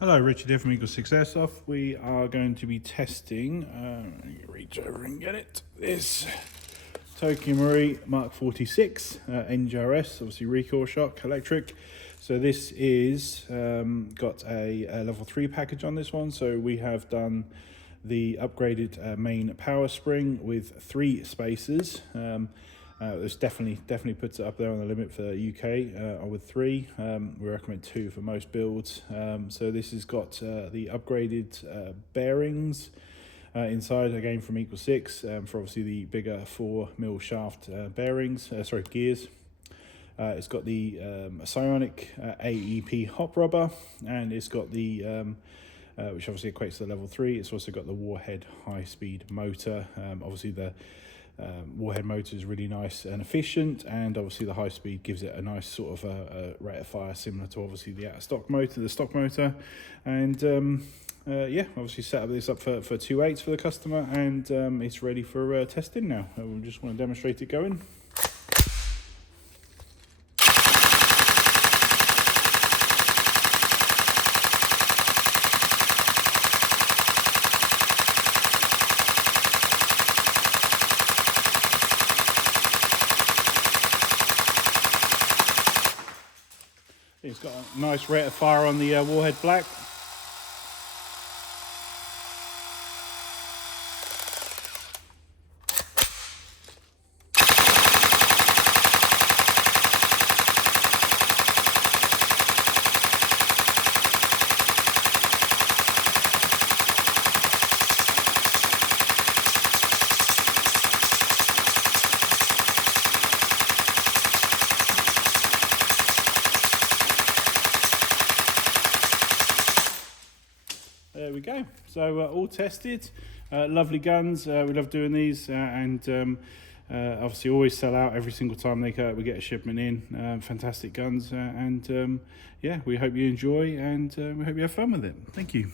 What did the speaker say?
Hello, Richard here from Eagle6 Airsoft. We are going to be testing, reach over and get it, this TM MK46 NGRS, obviously recoil shock, electric. So this is got a level 3 package on this one. So we have done the upgraded main power spring with 3 spacers. This definitely puts it up there on the limit for UK with 3. We recommend 2 for most builds. So this has got the upgraded bearings inside, again from Eagle6, for obviously the bigger 4mm shaft bearings, gears. It's got the Psionic AEP Hop Rubber, and it's got the which obviously equates to level 3. It's also got the Warhead high-speed motor. Obviously the Warhead motor is really nice and efficient, and obviously the high speed gives it a nice sort of a rate of fire similar to obviously the stock motor. And yeah, obviously set this up for 2.8s for the customer, and it's ready for testing now. We just want to demonstrate it going. It's got a nice rate of fire on the Warhead black. There we go. So all tested, lovely guns. We love doing these, and obviously always sell out every single time we get a shipment in. Fantastic guns, and yeah, we hope you enjoy, and we hope you have fun with it. Thank you.